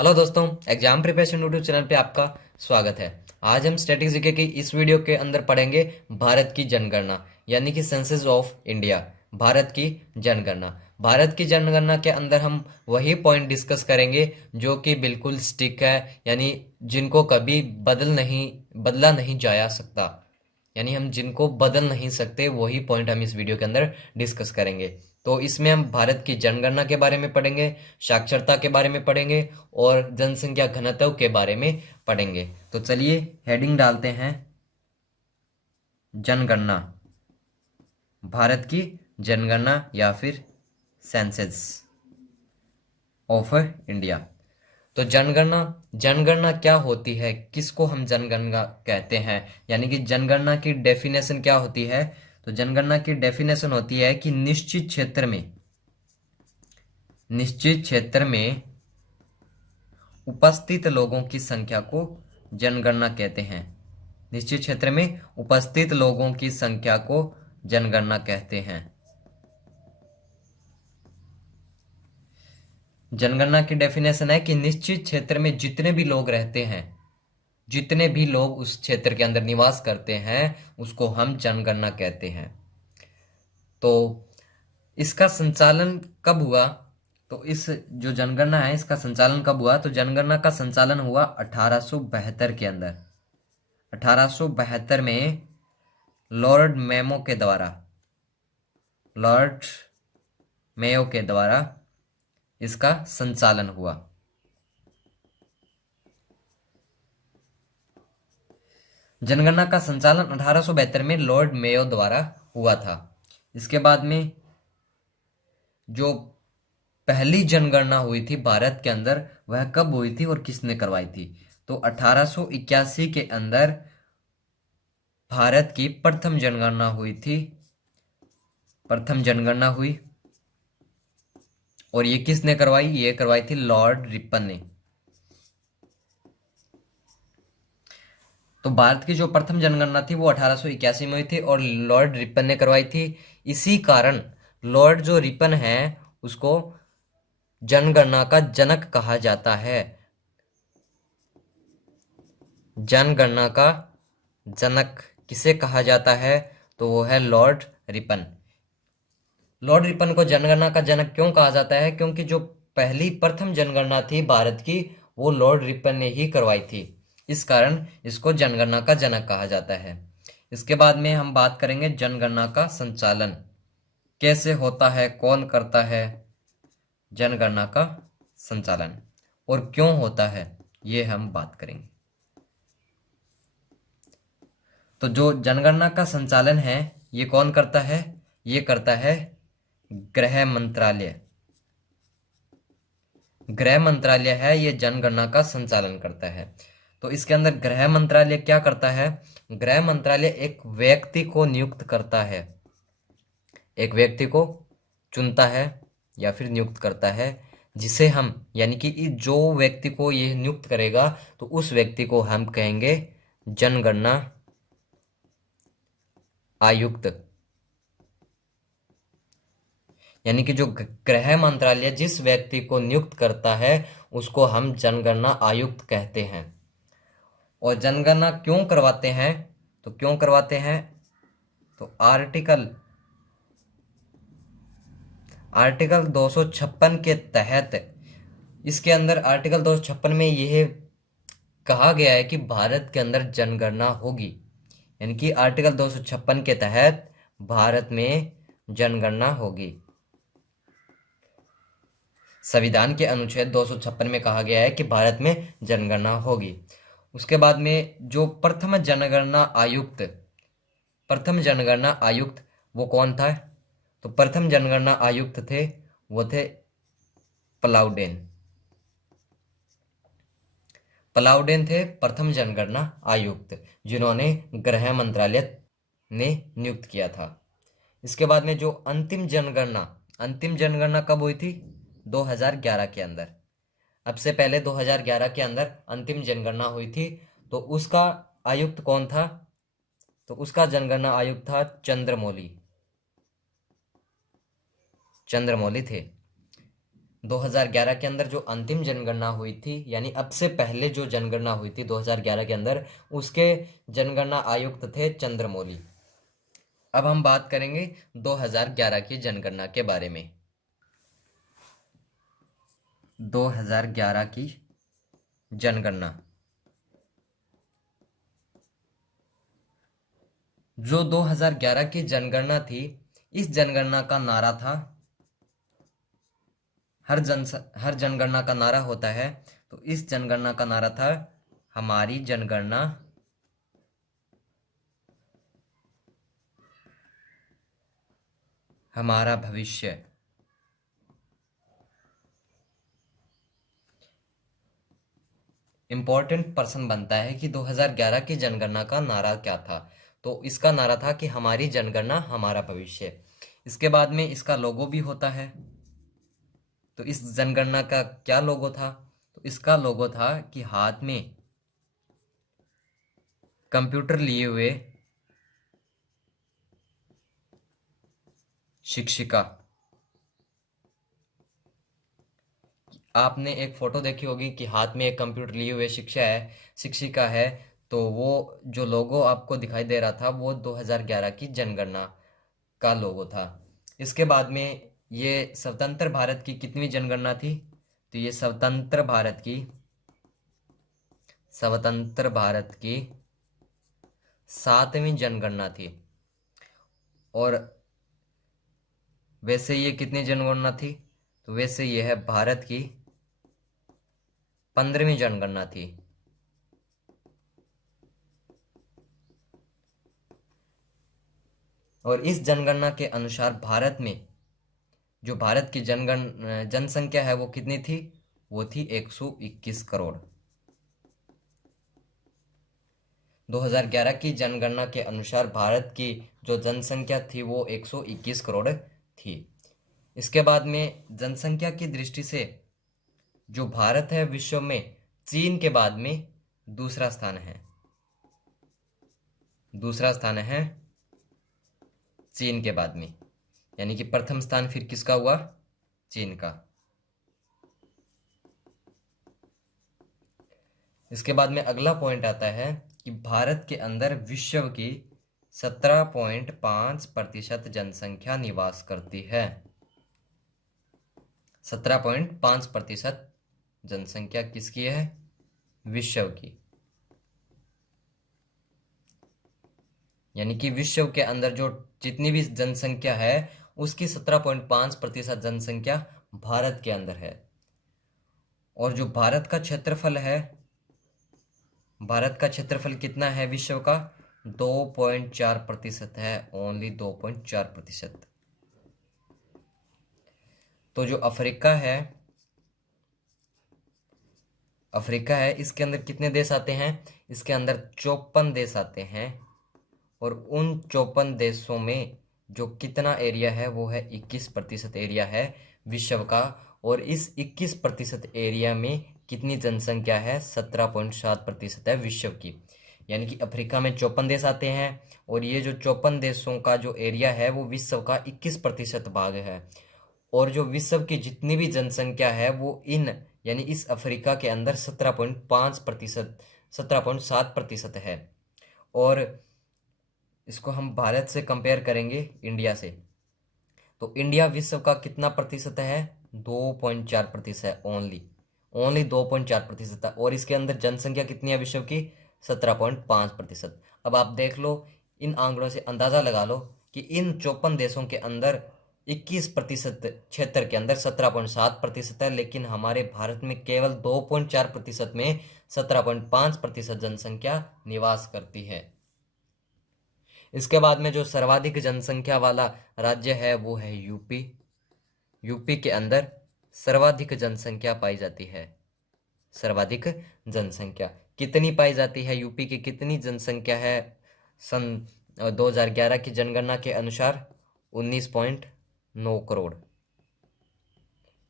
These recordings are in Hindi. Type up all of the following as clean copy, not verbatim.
हेलो दोस्तों, एग्जाम प्रिपरेशन यूट्यूब चैनल पे आपका स्वागत है। आज हम स्टैटिक जीके की इस वीडियो के अंदर पढ़ेंगे भारत की जनगणना यानी कि सेंसस ऑफ इंडिया। भारत की जनगणना। भारत की जनगणना के अंदर हम वही पॉइंट डिस्कस करेंगे जो कि बिल्कुल स्टिक है, यानी जिनको कभी बदला नहीं जाया सकता, यानी हम जिनको बदल नहीं सकते, वही पॉइंट हम इस वीडियो के अंदर डिस्कस करेंगे। तो इसमें हम भारत की जनगणना के बारे में पढ़ेंगे, साक्षरता के बारे में पढ़ेंगे और जनसंख्या घनत्व के बारे में पढ़ेंगे। तो चलिए हेडिंग डालते हैं, जनगणना। भारत की जनगणना या फिर सेंसस ऑफ इंडिया। तो जनगणना जनगणना क्या होती है, किसको हम जनगणना कहते हैं, यानी कि जनगणना की डेफिनेशन क्या होती है। तो जनगणना की डेफिनेशन होती है कि निश्चित क्षेत्र में उपस्थित लोगों की संख्या को जनगणना कहते हैं। निश्चित क्षेत्र में उपस्थित लोगों की संख्या को जनगणना कहते हैं। जनगणना की डेफिनेशन है कि निश्चित क्षेत्र में जितने भी लोग रहते हैं, जितने भी लोग उस क्षेत्र के अंदर निवास करते हैं, उसको हम जनगणना कहते हैं। तो इसका संचालन कब हुआ? तो इस जो जनगणना है, इसका संचालन कब हुआ? तो जनगणना का संचालन हुआ 1872 के अंदर। 1872 में लॉर्ड मेयो के द्वारा इसका संचालन हुआ। जनगणना का संचालन 1872 में लॉर्ड मेयो द्वारा हुआ था। इसके बाद में जो पहली जनगणना हुई थी भारत के अंदर, वह कब हुई थी और किसने करवाई थी? तो 1881 के अंदर भारत की प्रथम जनगणना हुई थी। प्रथम जनगणना हुई और ये किसने करवाई? ये करवाई थी लॉर्ड रिपन ने। तो भारत की जो प्रथम जनगणना थी वो 1881 में हुई थी और लॉर्ड रिपन ने करवाई थी। इसी कारण लॉर्ड जो रिपन है, उसको जनगणना का जनक कहा जाता है। जनगणना का जनक किसे कहा जाता है? तो वो है लॉर्ड रिपन। लॉर्ड रिपन को जनगणना का जनक क्यों कहा जाता है? क्योंकि जो पहली प्रथम जनगणना थी भारत की, वो लॉर्ड रिपन ने ही करवाई थी। इस कारण इसको जनगणना का जनक कहा जाता है। इसके बाद में हम बात करेंगे जनगणना का संचालन कैसे होता है, कौन करता है जनगणना का संचालन और क्यों होता है, ये हम बात करेंगे। तो जो जनगणना का संचालन है, ये कौन करता है? ये करता है गृह मंत्रालय। गृह मंत्रालय है, ये जनगणना का संचालन करता है। तो इसके अंदर गृह मंत्रालय क्या करता है? गृह मंत्रालय एक व्यक्ति को नियुक्त करता है, एक व्यक्ति को चुनता है या फिर नियुक्त करता है, जिसे हम, यानी कि जो व्यक्ति को ये नियुक्त करेगा, तो उस व्यक्ति को हम कहेंगे जनगणना आयुक्त। यानी कि जो गृह मंत्रालय जिस व्यक्ति को नियुक्त करता है, उसको हम जनगणना आयुक्त कहते हैं। और जनगणना क्यों करवाते हैं? तो क्यों करवाते हैं? तो आर्टिकल 256 के तहत, इसके अंदर आर्टिकल 256 में यह कहा गया है कि भारत के अंदर जनगणना होगी। यानी कि आर्टिकल 256 के तहत भारत में जनगणना होगी। संविधान के अनुच्छेद 256 में कहा गया है कि भारत में जनगणना होगी। उसके बाद में जो प्रथम जनगणना आयुक्त वो कौन था? तो प्रथम जनगणना आयुक्त थे, वो थे प्लाउडेन। प्लाउडेन थे प्रथम जनगणना आयुक्त, जिन्होंने गृह मंत्रालय ने नियुक्त किया था। इसके बाद में जो अंतिम जनगणना कब हुई थी? 2011 के अंदर। अब से पहले 2011 के अंदर अंतिम जनगणना हुई थी। तो उसका आयुक्त कौन था? तो उसका जनगणना आयुक्त था चंद्रमौली थे। 2011 के अंदर जो अंतिम जनगणना हुई थी, यानी अब से पहले जो जनगणना हुई थी 2011 के अंदर, उसके जनगणना आयुक्त थे चंद्रमौली। अब हम बात करेंगे 2011 की जनगणना के बारे में। 2011 की जनगणना, जो 2011 की जनगणना थी, इस जनगणना का नारा था, हर जनगणना का नारा होता है, तो इस जनगणना का नारा था, हमारी जनगणना हमारा भविष्य। इंपॉर्टेंट पर्सन बनता है कि 2011 की जनगणना का नारा क्या था। तो इसका नारा था कि हमारी जनगणना हमारा भविष्य। इसके बाद में इसका लोगो भी होता है। तो इस जनगणना का क्या लोगो था? तो इसका लोगो था कि हाथ में कंप्यूटर लिए हुए शिक्षिका। आपने एक फोटो देखी होगी कि हाथ में एक कंप्यूटर लिए हुए शिक्षिका है। तो वो जो लोगो आपको दिखाई दे रहा था, वो 2011 की जनगणना का लोगो था। इसके बाद में ये स्वतंत्र भारत की कितनी जनगणना थी? तो ये स्वतंत्र भारत की 7वीं जनगणना थी। और वैसे ये कितनी जनगणना थी? तो वैसे ये है भारत की 15वीं जनगणना थी। और इस जनगणना के अनुसार भारत में जो भारत की जनसंख्या है वो कितनी थी? वो थी 121 करोड़। 2011 की जनगणना के अनुसार भारत की जो जनसंख्या थी वो 121 करोड़ थी। इसके बाद में जनसंख्या की दृष्टि से जो भारत है विश्व में चीन के बाद में दूसरा स्थान है। दूसरा स्थान है चीन के बाद में, यानी कि प्रथम स्थान फिर किसका हुआ? चीन का। इसके बाद में अगला पॉइंट आता है कि भारत के अंदर विश्व की 17.5% जनसंख्या निवास करती है। 17.5% जनसंख्या किसकी है? विश्व की। यानी कि विश्व के अंदर जो जितनी भी जनसंख्या है उसकी 17.5% जनसंख्या भारत के अंदर है। और जो भारत का क्षेत्रफल कितना है विश्व का? 2.4% है, ओनली 2.4%। तो जो अफ्रीका है इसके अंदर कितने देश आते हैं? इसके अंदर 54 देश आते हैं। और उन 54 देशों में जो कितना एरिया है वो है 21% एरिया है विश्व का। और इस 21% एरिया में कितनी जनसंख्या है? 17.7% है विश्व की। यानी कि अफ्रीका में 54 देश आते हैं और ये जो 54 देशों का जो एरिया है वो विश्व का 21% भाग है। और जो विश्व की जितनी भी जनसंख्या है वो यानी इस अफ्रीका के अंदर 17.5%, 17.7% है। और इसको हम भारत से कंपेयर करेंगे इंडिया से, तो इंडिया विश्व का कितना प्रतिशत है? 2.4% है, ओनली 2.4% है। और इसके अंदर जनसंख्या कितनी है विश्व की? 17.5%। अब आप देख लो, इन आंकड़ों से अंदाजा लगा लो कि इन 54 देशों के अंदर 21% क्षेत्र के अंदर 17.7% है, लेकिन हमारे भारत में केवल 2.4% में 17.5% जनसंख्या निवास करती है। इसके बाद में जो सर्वाधिक जनसंख्या वाला राज्य है वो है यूपी। यूपी के अंदर सर्वाधिक जनसंख्या पाई जाती है। सर्वाधिक जनसंख्या कितनी पाई जाती है? यूपी की कितनी जनसंख्या है सन 2011 की जनगणना के अनुसार? 19.9 करोड़।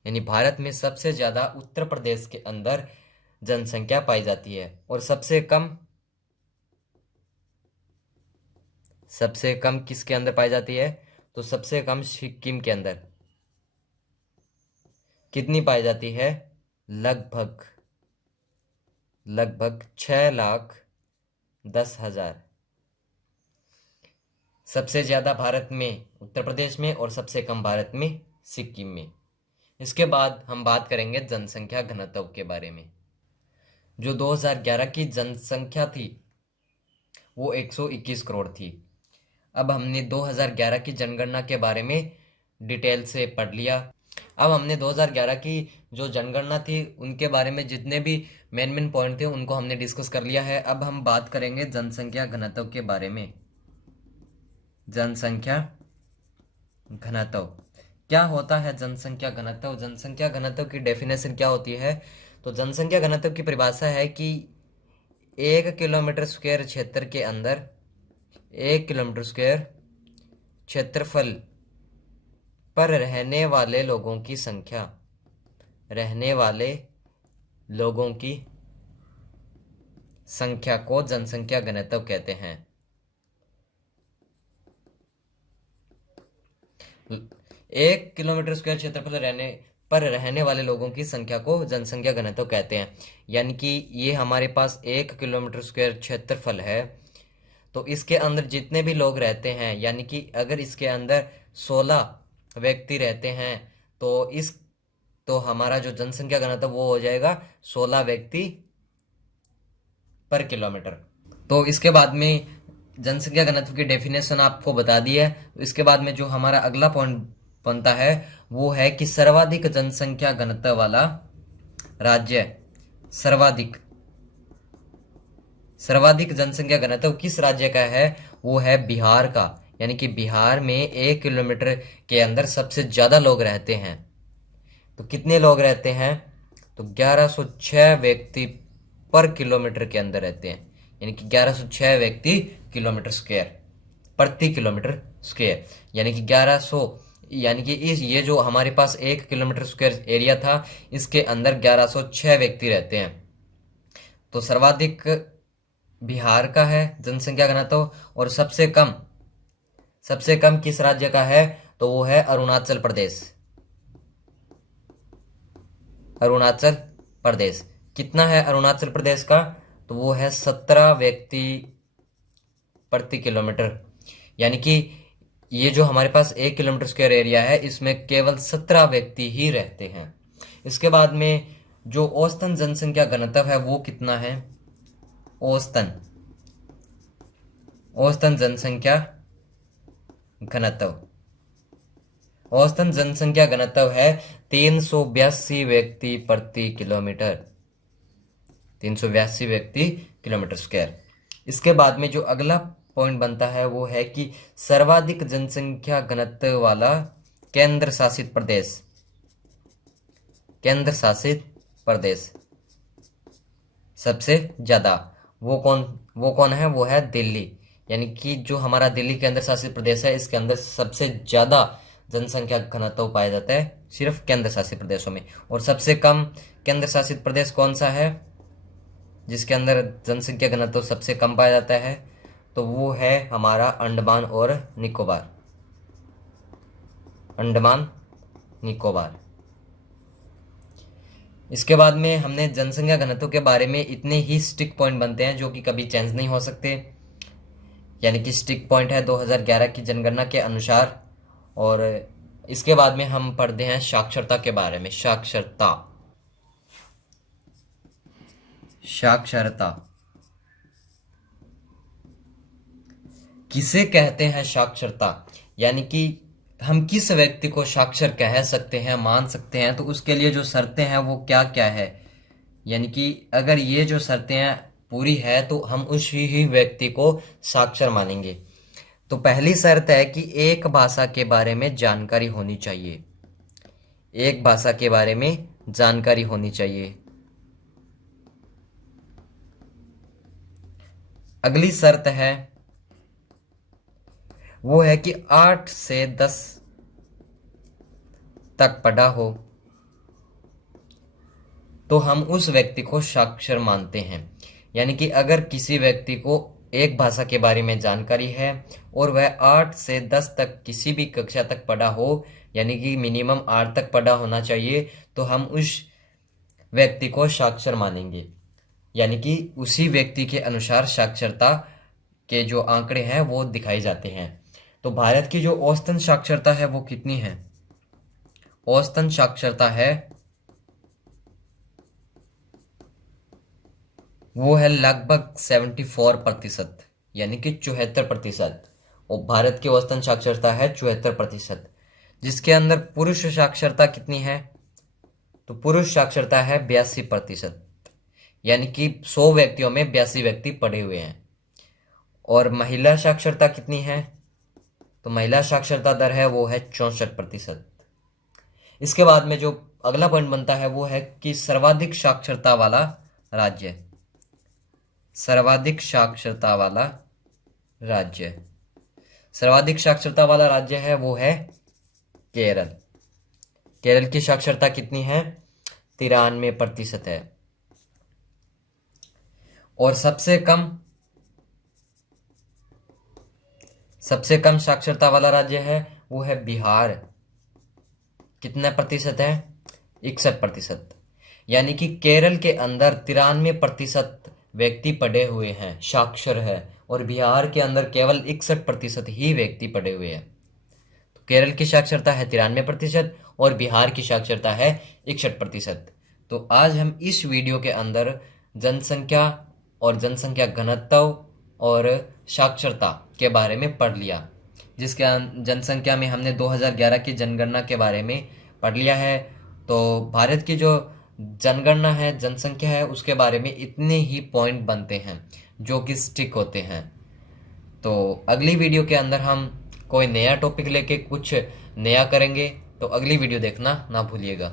यानी भारत में सबसे ज्यादा उत्तर प्रदेश के अंदर जनसंख्या पाई जाती है। और सबसे कम किसके अंदर पाई जाती है? तो सबसे कम सिक्किम के अंदर। कितनी पाई जाती है? लगभग 6,10,000। सबसे ज्यादा भारत में उत्तर प्रदेश में और सबसे कम भारत में सिक्किम में। इसके बाद हम बात करेंगे जनसंख्या घनत्व के बारे में। जो 2011 की जनसंख्या थी वो 121 करोड़ थी। अब हमने 2011 की जनगणना के बारे में डिटेल से पढ़ लिया। अब हमने 2011 की जो जनगणना थी उनके बारे में जितने भी मेन पॉइंट थे उनको हमने डिस्कस कर लिया है। अब हम बात करेंगे जनसंख्या घनत्व के बारे में। जनसंख्या घनत्व क्या होता है? जनसंख्या घनत्व, जनसंख्या घनत्व की डेफिनेशन क्या होती है? तो जनसंख्या घनत्व की परिभाषा है कि 1 किलोमीटर स्क्वायर क्षेत्र के अंदर 1 किलोमीटर स्क्वायर क्षेत्रफल पर रहने वाले लोगों की संख्या, रहने वाले लोगों की संख्या को जनसंख्या घनत्व कहते हैं। 1 किलोमीटर स्क्वायर क्षेत्रफल रहने वाले लोगों की संख्या को जनसंख्या घनत्व कहते हैं। यानी कि ये हमारे पास 1 किलोमीटर स्क्वायर क्षेत्रफल है, तो इसके अंदर जितने भी लोग रहते हैं, यानी कि अगर इसके अंदर 16 व्यक्ति रहते हैं तो हमारा जो जनसंख्या घनत्व वो हो जाएगा 16 व्यक्ति पर किलोमीटर। तो इसके बाद में जनसंख्या घनत्व की डेफिनेशन आपको बता दी है। इसके बाद में जो हमारा अगला पॉइंट बनता है वो है कि सर्वाधिक जनसंख्या घनत्व वाला राज्य, सर्वाधिक जनसंख्या घनत्व किस राज्य का है? वो है बिहार का। यानी कि बिहार में 1 किलोमीटर के अंदर सबसे ज्यादा लोग रहते हैं। तो कितने लोग रहते हैं? तो 1106 व्यक्ति पर किलोमीटर के अंदर रहते हैं। यानी कि 1106 व्यक्ति किलोमीटर स्क्वायर प्रति किलोमीटर स्क्वायर, यानी कि 1100, यानी कि ये जो हमारे पास 1 किलोमीटर स्क्वायर एरिया था इसके अंदर 1106 व्यक्ति रहते हैं। तो सर्वाधिक बिहार का है जनसंख्या घनत्व, और सबसे कम किस राज्य का है? तो वो है अरुणाचल प्रदेश। अरुणाचल प्रदेश कितना है अरुणाचल प्रदेश का? तो वो है 17 व्यक्ति प्रति किलोमीटर। यानी कि ये जो हमारे पास 1 किलोमीटर स्क्वायर एरिया है इसमें केवल 17 व्यक्ति ही रहते हैं। इसके बाद में जो औसतन जनसंख्या घनत्व है वो कितना है? औसतन जनसंख्या घनत्व, औसतन जनसंख्या घनत्व है 382 व्यक्ति प्रति किलोमीटर, 382 व्यक्ति किलोमीटर स्क्वायर। इसके बाद में जो अगला पॉइंट बनता है वो है कि सर्वाधिक जनसंख्या घनत्व वाला केंद्र शासित प्रदेश, केंद्र शासित प्रदेश सबसे ज्यादा वो कौन है? वो है दिल्ली। यानी कि जो हमारा दिल्ली केंद्र शासित प्रदेश है इसके अंदर सबसे ज्यादा जनसंख्या घनत्व पाया जाता है सिर्फ केंद्र शासित प्रदेशों में। और सबसे कम केंद्र शासित प्रदेश कौन सा है जिसके अंदर जनसंख्या घनत्व सबसे कम पाया जाता है? तो वो है हमारा अंडमान और निकोबार, अंडमान निकोबार। इसके बाद में हमने जनसंख्या घनत्व के बारे में इतने ही स्टिक पॉइंट बनते हैं जो कि कभी चेंज नहीं हो सकते। यानी कि स्टिक पॉइंट है 2011 की जनगणना के अनुसार। और इसके बाद में हम पढ़ते हैं साक्षरता के बारे में। साक्षरता किसे कहते हैं? साक्षरता यानी कि हम किस व्यक्ति को साक्षर कह सकते हैं, मान सकते हैं, तो उसके लिए जो शर्तें हैं वो क्या क्या है। यानी कि अगर ये जो शर्तें हैं पूरी है तो हम उसी ही व्यक्ति को साक्षर मानेंगे। तो पहली शर्त है कि एक भाषा के बारे में जानकारी होनी चाहिए, एक भाषा के बारे में जानकारी होनी चाहिए। अगली शर्त है वो है कि 8 से 10 तक पढ़ा हो तो हम उस व्यक्ति को साक्षर मानते हैं। यानी कि अगर किसी व्यक्ति को एक भाषा के बारे में जानकारी है और वह 8 से 10 तक किसी भी कक्षा तक पढ़ा हो यानी कि मिनिमम 8 तक पढ़ा होना चाहिए, तो हम उस व्यक्ति को साक्षर मानेंगे। यानी कि उसी व्यक्ति के अनुसार साक्षरता के जो आंकड़े हैं वो दिखाए जाते हैं। तो भारत की जो औसतन साक्षरता है वो कितनी है? औसतन साक्षरता है वो है लगभग 74%, यानी कि 74%। और भारत की औसतन साक्षरता है 74%, जिसके अंदर पुरुष साक्षरता कितनी है? तो पुरुष साक्षरता है 82%, यानी कि 100 व्यक्तियों में 82 व्यक्ति पढ़े हुए हैं। और महिला साक्षरता कितनी है? तो महिला साक्षरता दर है वो है 64%। इसके बाद में जो अगला पॉइंट बनता है वो है कि सर्वाधिक साक्षरता वाला राज्य। सर्वाधिक साक्षरता वाला राज्य, सर्वाधिक साक्षरता वाला राज्य है वो है केरल। केरल की साक्षरता कितनी है? 93% है। और सबसे कम साक्षरता वाला राज्य है वो है बिहार। कितना प्रतिशत है? 61%। यानी कि केरल के अंदर 93% व्यक्ति पढ़े हुए हैं, साक्षर है, और बिहार के अंदर केवल 61% ही व्यक्ति पढ़े हुए हैं। तो केरल की साक्षरता है 93% और बिहार की साक्षरता है 61%। तो आज हम इस वीडियो के अंदर जनसंख्या और जनसंख्या घनत्व और साक्षरता के बारे में पढ़ लिया। जिसके जनसंख्या में हमने 2011 की जनगणना के बारे में पढ़ लिया है। तो भारत की जो जनगणना है, जनसंख्या है, उसके बारे में इतने ही पॉइंट बनते हैं जो कि स्टिक होते हैं। तो अगली वीडियो के अंदर हम कोई नया टॉपिक लेके कुछ नया करेंगे, तो अगली वीडियो देखना ना भूलिएगा।